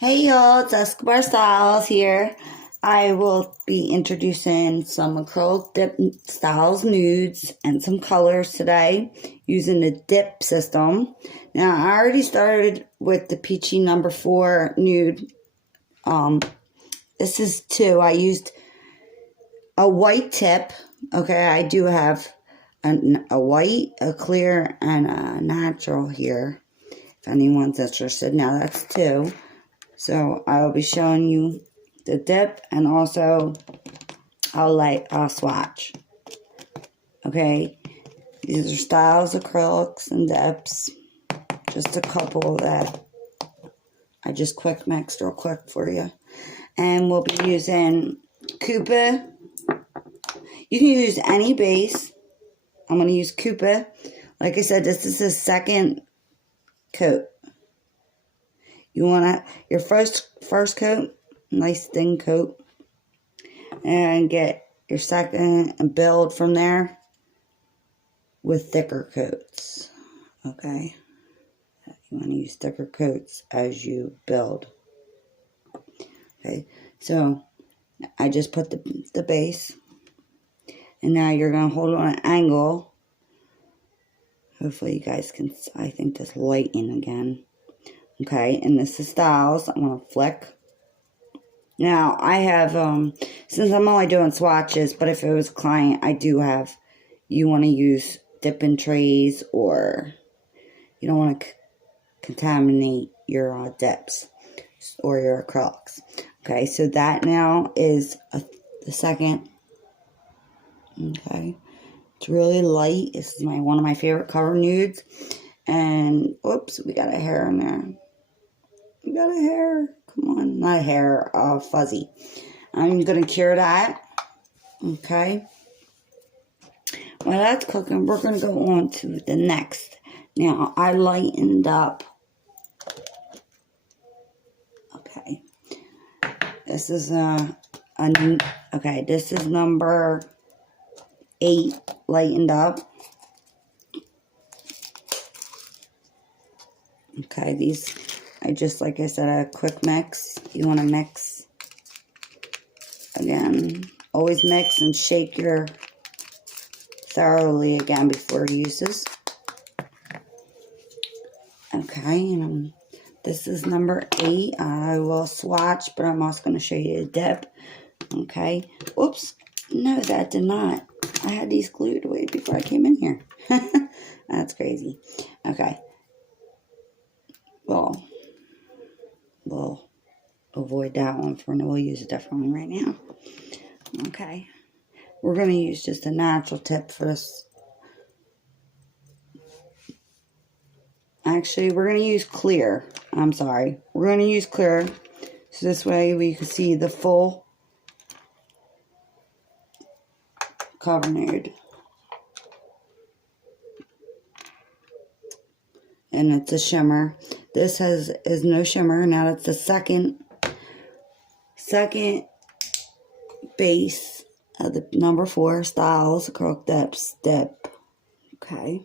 Hey y'all, it's Escobar Styles here. I will be introducing some acrylic dip styles nudes and some colors today using the dip system. Now I already started with the peachy number 4 nude. This is 2. I used a white tip. Okay, I do have a white, a clear, and a natural here. If anyone's interested. Now that's 2. So I'll be showing you the dip and also I'll swatch. Okay, these are styles, acrylics, and dips. Just a couple that I just quick mixed real quick for you. And we'll be using Coupa. You can use any base. I'm going to use Coupa. Like I said, this is the second coat. You want your first coat, nice thin coat, and get your second and build from there with thicker coats. Okay, you want to use thicker coats as you build. Okay, so I just put the base, and now you're gonna hold it on an angle. Hopefully, you guys can. I think this lighten again. Okay, and this is styles. I'm going to flick. Now, I have, since I'm only doing swatches, but if it was client, I do have, you want to use dipping trays, or you don't want to contaminate your dips or your acrylics. Okay, so that now is the second. Okay, it's really light. This is one of my favorite cover nudes. And, oops, we got a hair in there. We got a hair. Come on. Not a hair. Fuzzy. I'm going to cure that. Okay. While that's cooking, we're going to go on to the next. Now, I lightened up. Okay. This is okay, this is number 8 lightened up. Okay, these, like I said, a quick mix. You want to mix. Again, always mix and shake thoroughly again before uses. Okay, and this is number 8. I will swatch, but I'm also going to show you the dip. Okay. Oops. No, that did not. I had these glued away before I came in here. That's crazy. Okay. Well, we'll avoid that one for now. We'll use a different one right now. Okay. We're going to use just a natural tip for this. Actually, we're going to use clear. I'm sorry. We're going to use clear. So this way we can see the full cover nude. And it's a shimmer. This is no shimmer. Now it's the second base of the number 4 styles acrylic dip. Okay.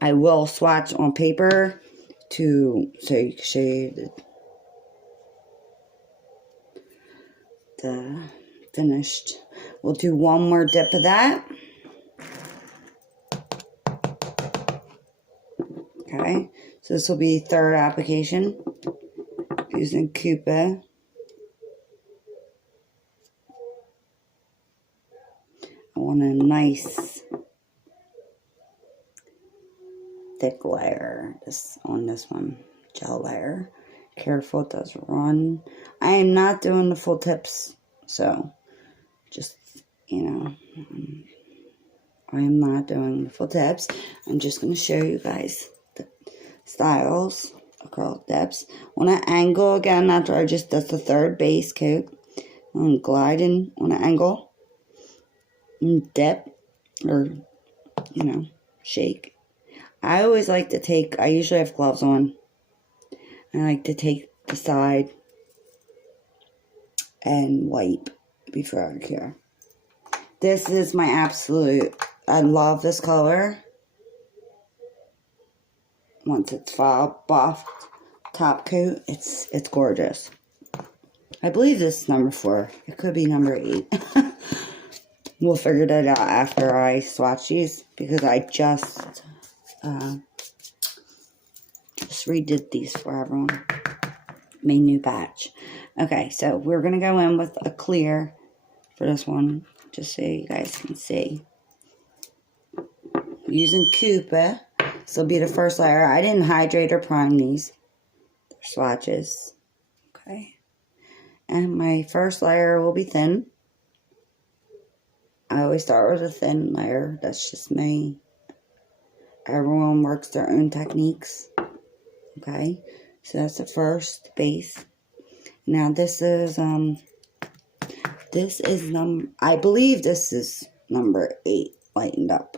I will swatch on paper so you can show the finished. We'll do one more dip of that. Okay, so this will be third application using Coupa. I want a nice thick layer on this one, gel layer. Careful, it does run. I am not doing the full tips, so just, I am not doing the full tips. I'm just going to show you guys the styles, acrylic dips. On an angle, again, that's the third base coat. I'm gliding on an angle. And dip, or, shake. I always like to I usually have gloves on. I like to take the side and wipe before I cure. This is my absolute, I love this color. Once it's buffed, top coat. It's gorgeous. I believe this is number 4. It could be number 8. We'll figure that out after I swatch these, because I just redid these for everyone. Made new batch. Okay, so we're going to go in with a clear for this one, just so you guys can see. Using Koopa. This will be the first layer. I didn't hydrate or prime these. They're swatches. Okay. And my first layer will be thin. I always start with a thin layer. That's just me. Everyone works their own techniques. Okay. So that's the first base. Now this is I believe this is number 8 lightened up.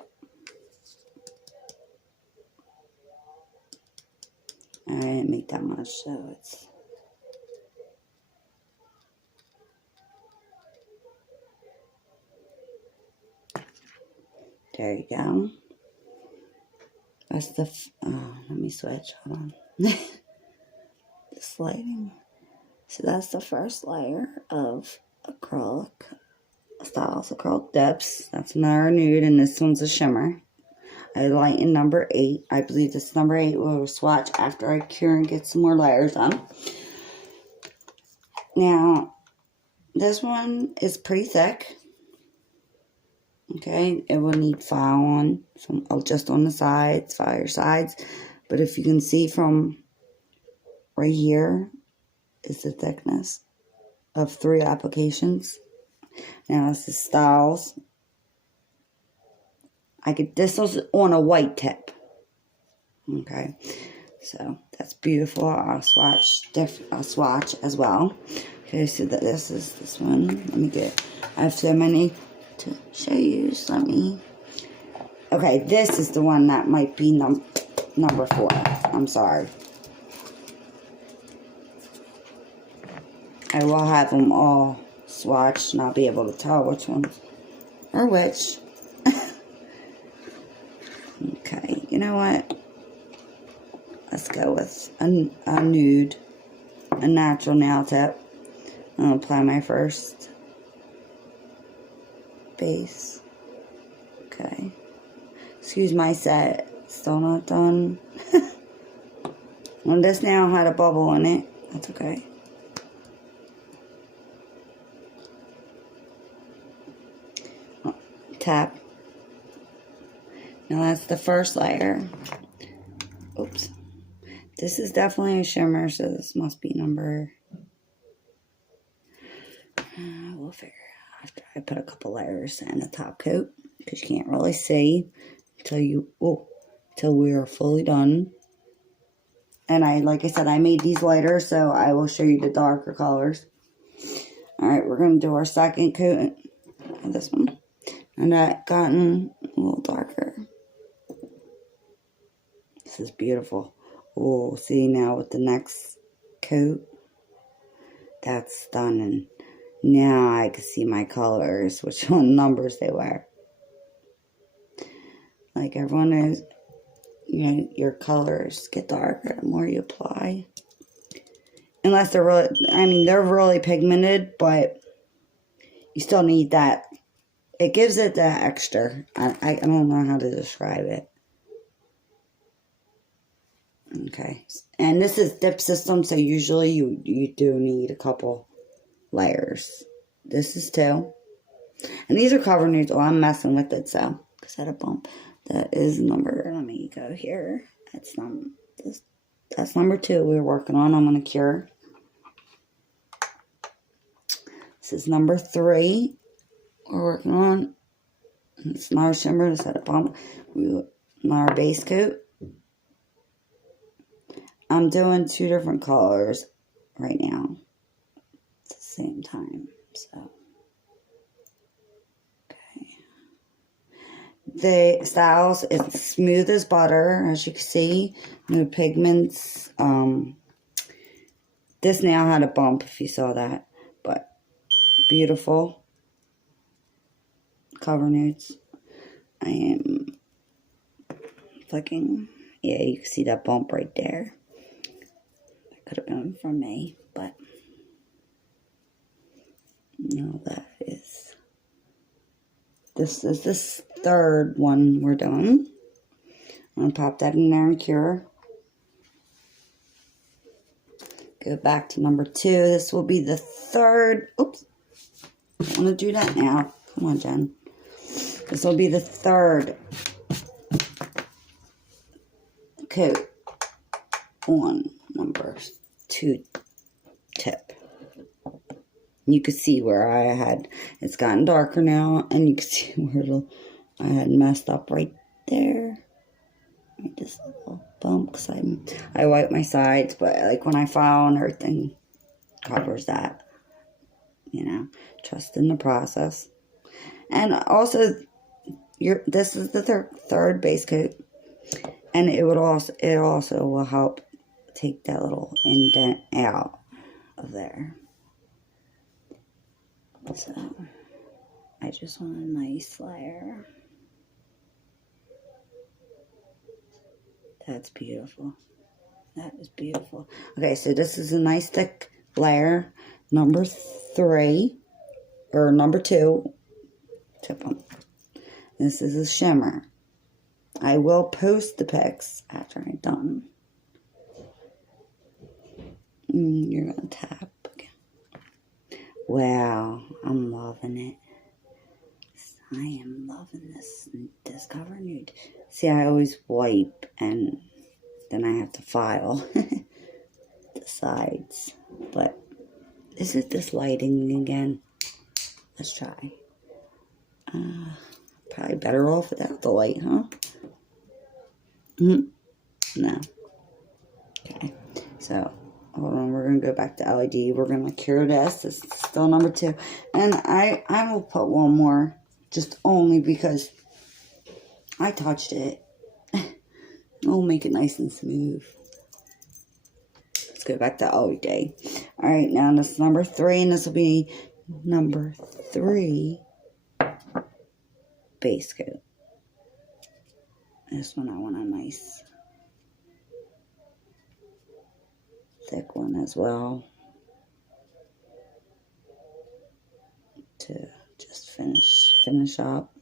I didn't make that much, so it's there you go. That's the let me switch, hold on. This lighting. So that's the first layer of acrylic styles, acrylic depths. That's another nude, and this one's a shimmer. I lighten number 8. I believe this number 8 will swatch after I cure and get some more layers on. Now, this one is pretty thick. Okay, it will need file on, just on the sides, file your sides. But if you can see from right here is the thickness of 3 applications. Now this is styles. This was on a white tip. Okay, so that's beautiful. I'll swatch as well. Okay, so this is this one. Let me I have so many to show you. So okay, this is the one that might be number 4. I'm sorry. I will have them all swatched, and I'll be able to tell which ones are which. Okay, you know what? Let's go with a nude, a natural nail tip. I'll apply my first base. Okay. Excuse my set. Still not done. Well, this nail had a bubble in it. That's okay. Tap. Now that's the first layer. Oops. This is definitely a shimmer, so this must be number... we'll figure it out after I put a couple layers in the top coat, because you can't really see until we are fully done. And like I said, I made these lighter, so I will show you the darker colors. Alright, we're going to do our second coat of this one. And that gotten a little darker. This is beautiful. Oh, see now with the next coat. That's stunning. Now I can see my colors, which one numbers they were. Like everyone knows, your colors get darker the more you apply. Unless they're really, they're really pigmented, but you still need that. It gives it that extra. I don't know how to describe it. Okay. And this is dip system, so usually you do need a couple layers. This is 2. And these are cover nudes. Oh, I'm messing with it, so. Because I had a bump. That is number, let me go here. That's number 2 we're working on. I'm going to cure. This is number 3 we're working on. It's not a shimmer, just had a bump. Not our base coat. I'm doing 2 different colors right now at the same time. So, okay. The styles is smooth as butter, as you can see. No pigments. This nail had a bump, if you saw that, but beautiful. Cover nudes. I am flicking. Yeah, you can see that bump right there. could have been from me, but no, this is this third one we're doing. I'm going to pop that in there and cure. Go back to number 2. This will be the third. Oops. I want to do that now. Come on, Jen. This will be the third coat on number 2 tip. You can see where I had, it's gotten darker now, and you can see where I had messed up right there. Just a little bump, because I wipe my sides, but like when I file and everything covers that, you know, trust in the process. And also, this is the third base coat, and it also will help take that little indent out of there. So I just want a nice layer. That's beautiful. That is beautiful. Okay, so this is a nice thick layer. Number 3, or number 2, tip them. This is a shimmer. I will post the pics after I'm done. You're going to tap again. Wow, I'm loving it. I am loving this cover nude. See, I always wipe and then I have to file the sides. But is it this lighting again? Let's try. Probably better off without the light, huh? No. Okay. So, hold on. We're going to go back to LED. We're going to cure this. This is still number 2. And I will put one more. Just only because I touched it. It'll make it nice and smooth. Let's go back to LED. Alright, now this is number 3, and this will be number 3 base coat. This one I want a nice thick one as well. To just finish up.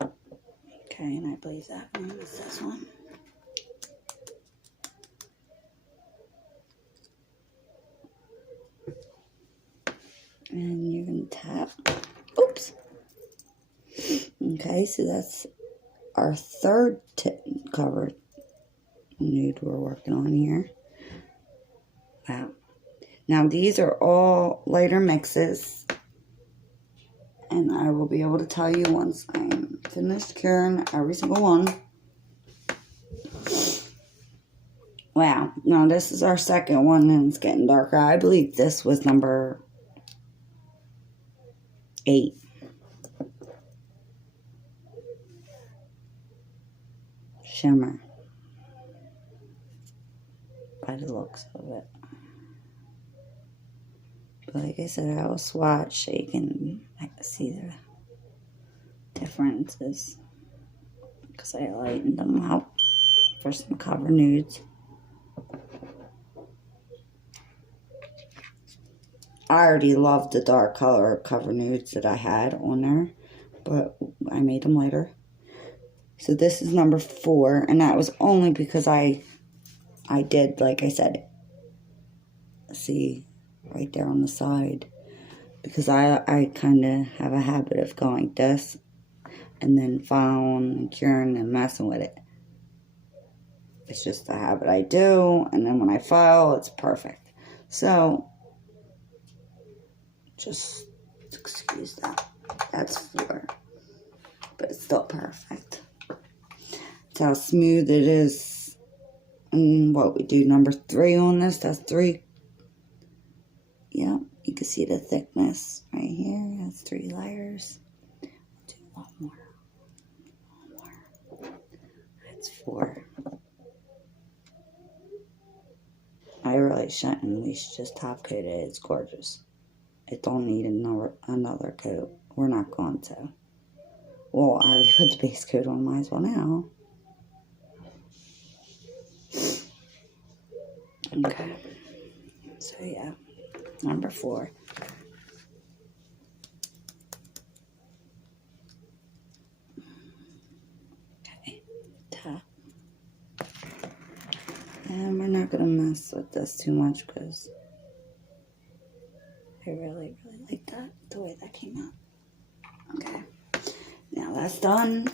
Okay, and I believe that one is this one. And you're going to tap. Oops. Okay, so that's our third cover nude we're working on here. Wow. Now these are all lighter mixes. And I will be able to tell you once I'm finished curing every single one. Wow. Now this is our second one and it's getting darker. I believe this was number 8. Shimmer. By the looks of it. But like I said, I will swatch so you can see the differences. Because I lightened them out for some cover nudes. I already loved the dark color cover nudes that I had on there, but I made them lighter. So this is number 4, and that was only because I did, like I said, see right there on the side, because I kind of have a habit of going this and then filing and curing and messing with it. It's just a habit I do, and then when I file, it's perfect. So just excuse that. That's 4, but it's still perfect. That's how smooth it is. And what we do, number 3 on this, that's 3. Yeah, you can see the thickness right here. That's 3 layers. I'll do one more. That's 4. I really shouldn't. We should just top coat it. It's gorgeous. It don't need another coat. We're not going to. Well, I already put the base coat on. Might as well now. Okay. So yeah, number 4. Okay, top. And we're not gonna mess with this too much because I really, really like that, the way that came out. Okay, now that's done.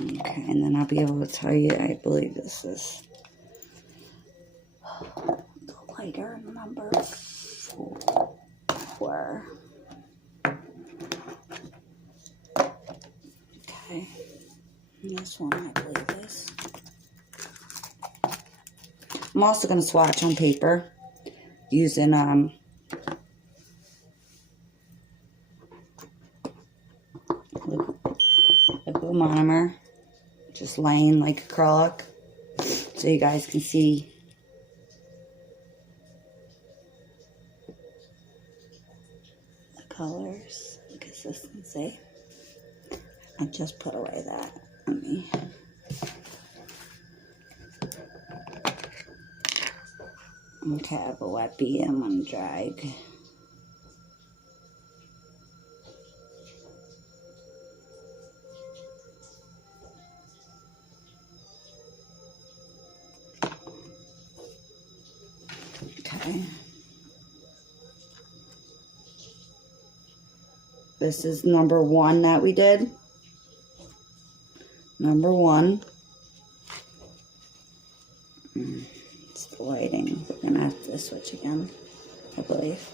Okay, and then I'll be able to tell you, I believe this is the lighter number 4. Okay, and this one I believe is. I'm also going to swatch on paper using the blue monomer, just laying like acrylic, so you guys can see the colors, the consistency. I just put away that. Let me. Okay, I have a wet bead. I'm going to drag. Okay. This is number 1 that we did. Number 1. It's the lighting. We're going to have to switch again, I believe.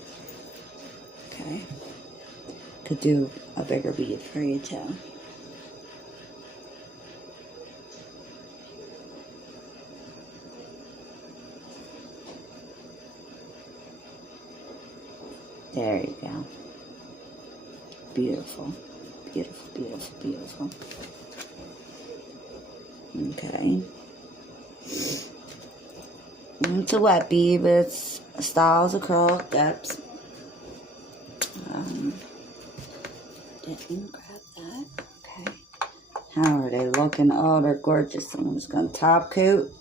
Okay. Could do a bigger bead for you too. There you go. Beautiful. Beautiful, beautiful, beautiful. Okay. It's a wet bead, but it's styles acrylic depths. Didn't grab that. Okay. How are they looking? Oh, they're gorgeous. I'm just going to top coat.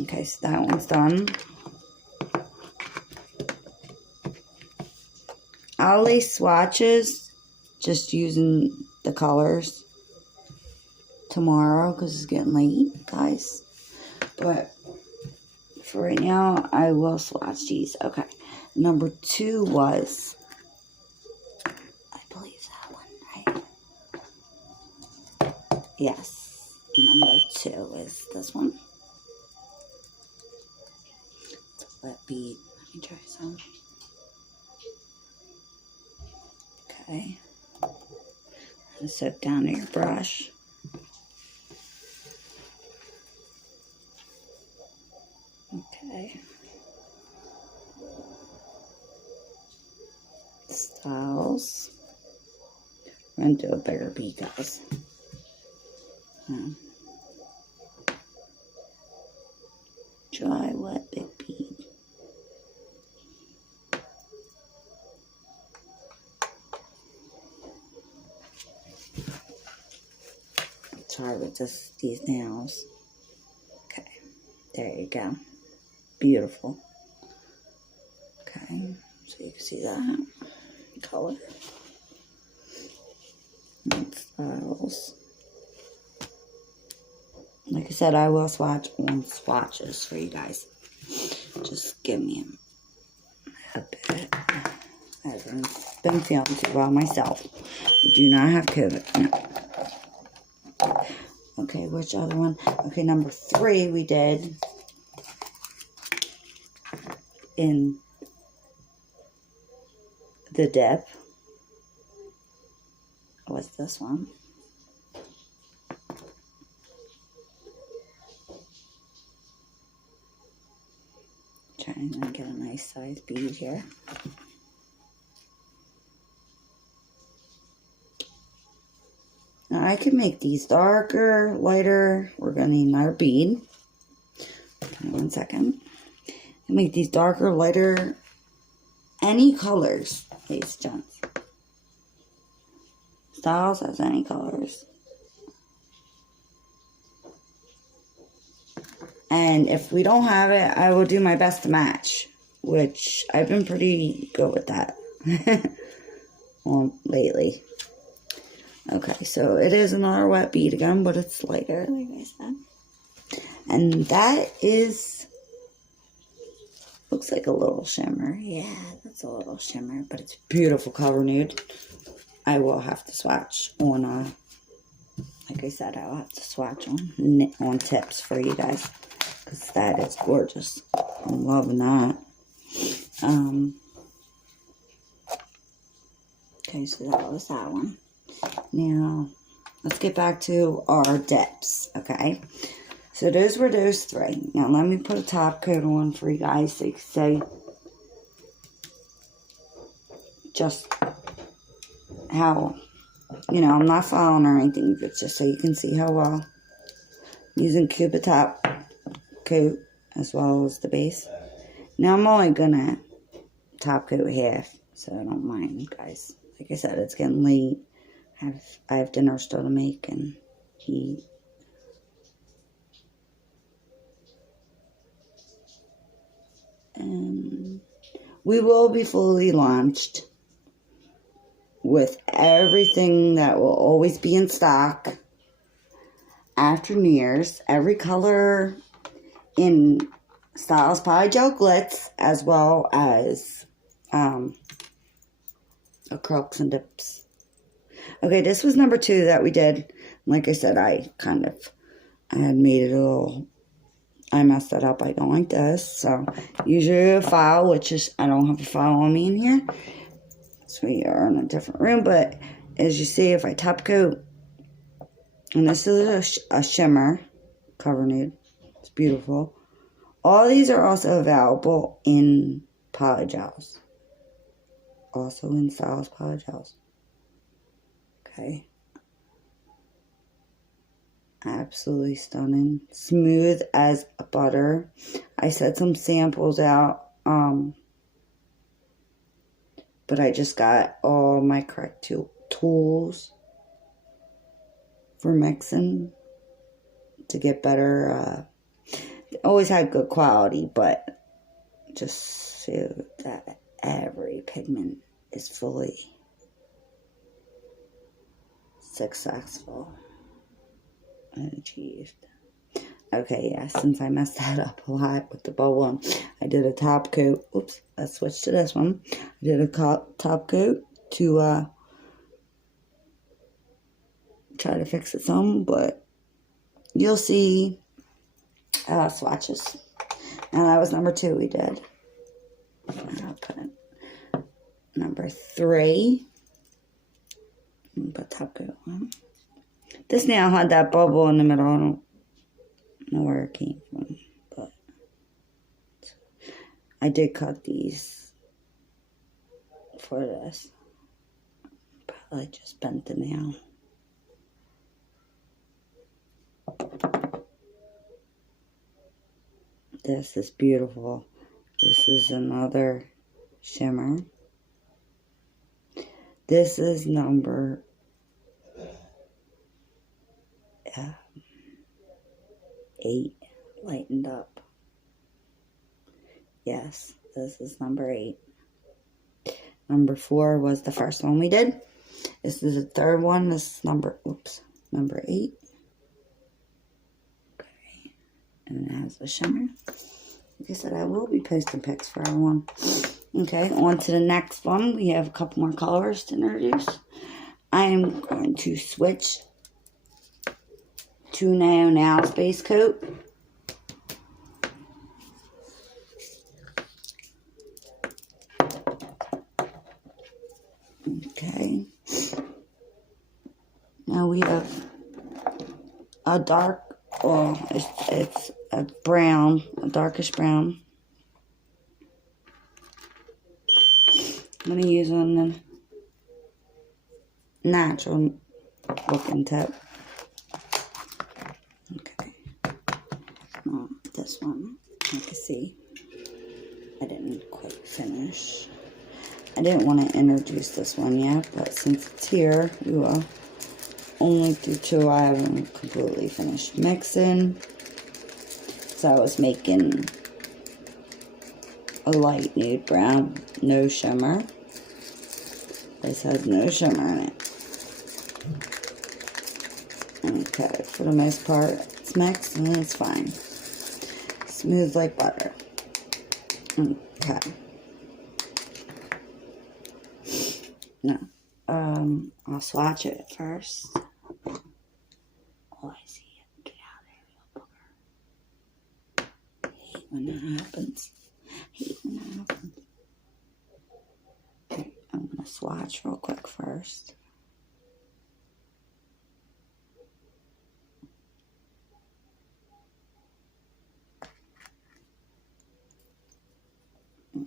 Okay, so that one's done. I'll lay swatches just using the colors tomorrow because it's getting late, guys. But for right now, I will swatch these. Okay. Number 2 was, I believe that one, right? Yes. Number 2 is this one. It's a wet bead. Let me try some. Okay. And soak down to your brush. Okay. Styles. We're going to do a bigger bead, guys. Dry, wet, big bead. Sorry with these nails. Okay, there you go. Beautiful. Okay, so you can see that color. And styles. Like I said, I will swatch on swatches for you guys. Just give me a bit. I haven't been feeling too well myself. I do not have COVID. No. Okay, which other one? Okay, number 3 we did in the dip was this one. Trying to get a nice size bead here. Now I can make these darker, lighter. We're going to need another bead. One second. I can make these darker, lighter, any colors, ladies and gents. Styles has any colors. And if we don't have it, I will do my best to match, which I've been pretty good with that lately. Okay, so it is another wet bead again, but it's lighter, like I said. And that is, looks like a little shimmer. Yeah, that's a little shimmer, but it's beautiful color nude. I will have to swatch on, like I said, I'll have to swatch on tips for you guys, because that is gorgeous. I'm loving that. Okay, so that was that one. Now, let's get back to our dips, okay? So those were those three. Now, let me put a top coat on for you guys so you can see just how, you know, I'm not filing or anything, but just so you can see how well I'm using Cuba top coat as well as the base. Now, I'm only gonna top coat half, so I don't mind, guys. Like I said, it's getting late. I have dinner still to make and eat. And we will be fully launched with everything that will always be in stock after New Year's. Every color in Styles Polygel Glitz, as well as acrylics and dips. Okay, this was number 2 that we did. Like I said, I had made it a little, I messed that up by going like this. So, usually a file, which is, I don't have a file on me in here. So we are in a different room, but as you see, if I top coat, and this is a shimmer cover nude. It's beautiful. All these are also available in polygels. Also in Styles Polygels. Okay. Absolutely stunning. Smooth as butter. I set some samples out. But I just got all my correct tools for mixing to get better. Always had good quality, but just so that every pigment is fully successful and achieved. Okay, yeah, since I messed that up a lot with the bubble, I did a top coat. Oops, let's switch to this one. I did a top coat to try to fix it some, but you'll see swatches. And that was number 2 we did. And I'll put it number 3. Put top coat on. This nail had that bubble in the middle. I don't know where it came from, but I did cut these for this. Probably just bent the nail. This is beautiful. This is another shimmer. This is number 8, lightened up. Yes, this is number 8. Number 4 was the first one we did. This is the third one. This is number 8. Okay, and it has the shimmer. Like I said, I will be posting pics for everyone. Okay, on to the next one. We have a couple more colors to introduce. I am going to switch to Now Space Coat. Okay. Now we have a dark, it's a brown, a darkish brown. I'm going to use on the natural looking tip. Okay. This one, you can see, I didn't quite finish. I didn't want to introduce this one yet, but since it's here, we will only do 2. I haven't completely finished mixing. So I was making a light nude brown, no shimmer. This has no shimmer in it. Okay, for the most part, it's mixed and it's fine. Smooth like butter. Okay. No. I'll swatch it first. Oh, I see it. Get out of there, little booger. I hate when that happens. Okay, I'm gonna swatch real quick first.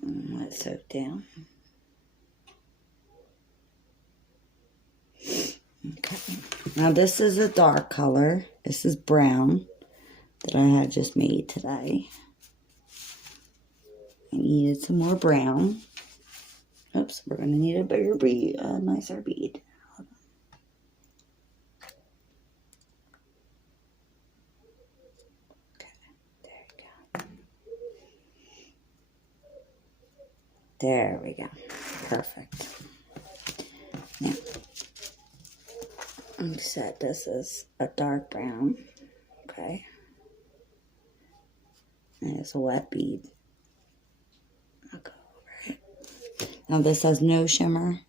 Let it soak down. Okay. Now this is a dark color. This is brown that I had just made today. I needed some more brown. Oops, we're gonna need a bigger bead, a nicer bead. Hold on. Okay, there we go. There we go. Perfect. Now, like I said, this is a dark brown. Okay. And it's a wet bead. I'll go over it. Now this has no shimmer.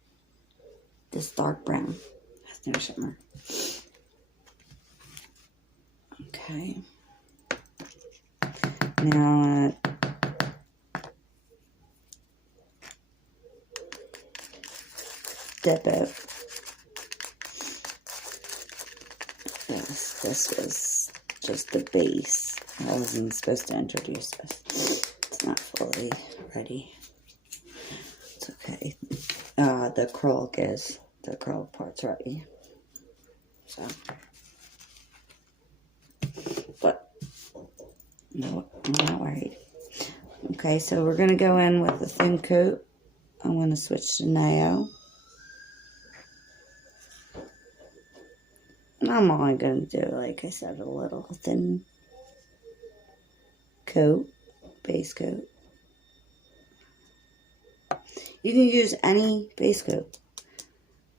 This dark brown has no shimmer. Okay. Now dip it. Yes, this was just the base. I wasn't supposed to introduce this. It's not fully ready. It's okay. The acrylic is. The acrylic part's ready. So. But, no, I'm not worried. Okay, so we're going to go in with a thin coat. I'm going to switch to Neo. And I'm only going to do, like I said, a little thin coat, base coat. You can use any base coat.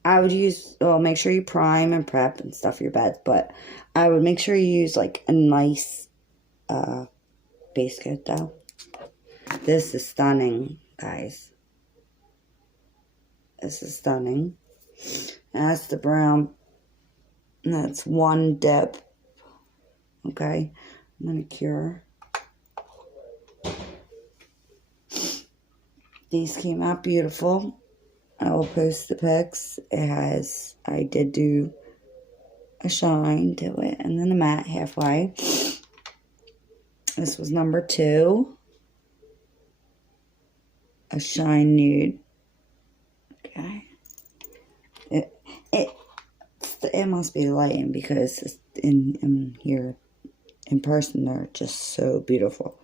I would use, well, make sure you prime and prep and stuff your beds, but I would make sure you use like a nice base coat though. This is stunning, guys. This is stunning. And that's the brown. And that's one dip. Okay. I'm going to cure. These came out beautiful. I will post the pics. It has, I did do a shine to it. And then a matte halfway. This was number 2. A shine nude. Okay. It must be lighting because in here in person they're just so beautiful.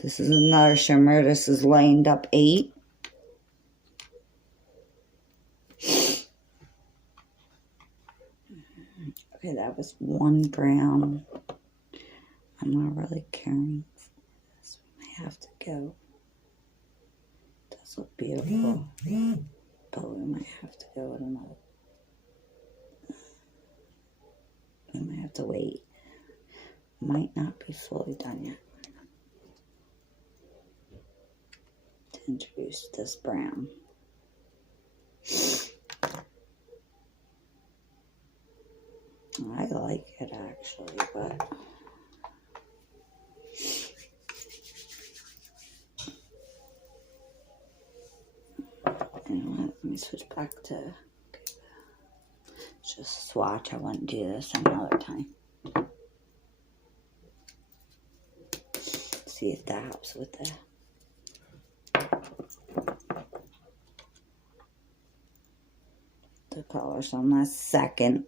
This is another shimmer. This is lined up 8. Okay, that was one brown. I'm not really caring for this. We may have to go. It does look beautiful. But we might have to go with another. We might have to wait. Might not be fully done yet. To introduce this brown. I like it actually, but you know what? Let me switch back to just swatch. I wouldn't do this another time. See if that helps with the colors on that second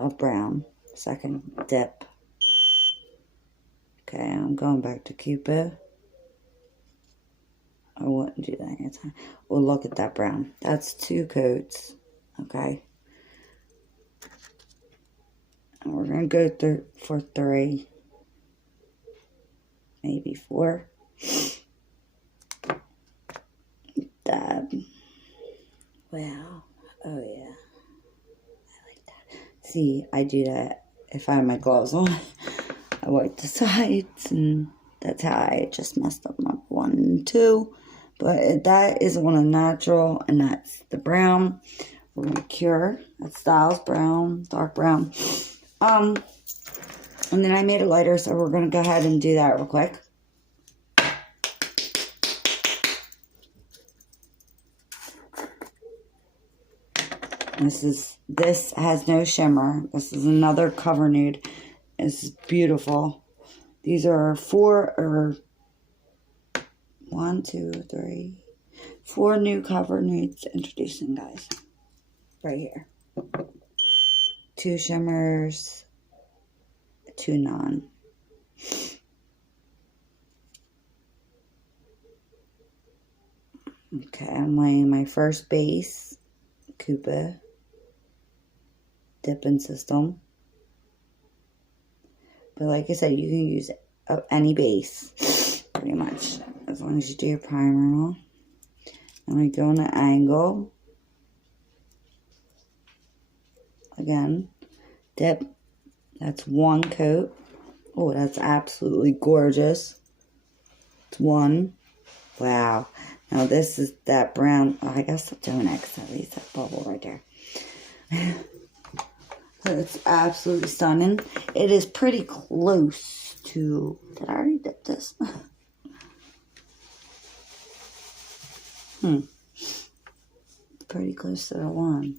of brown, second dip. Okay, I'm going back to Cupid. I wouldn't do that anytime. Well, look at that brown. That's 2 coats. Okay. And we're going to go through for 3. Maybe 4. That. Wow. Oh, yeah. I like that. See, I do that if I have my gloves on. I wipe the sides, and that's how I just messed up my 1 and 2. But that is one of natural, and that's the brown. We're going to cure. That style's brown, dark brown. And then I made it lighter, so we're going to go ahead and do that real quick. This has no shimmer. This is another cover nude. It's beautiful. These are 4 new cover nudes introducing, guys. Right here. 2 shimmers, 2 non. Okay, I'm laying my first base, Koopa dipping system. But like I said, you can use any base, pretty much, as long as you do your primer on. And we go in an angle. Again, dip. That's 1 coat. Oh, that's absolutely gorgeous. It's 1. Wow. Now this is that brown. Oh, I guess don't X at least that bubble right there. It's absolutely stunning. It is pretty close to. Did I already dip this? Pretty close to the one.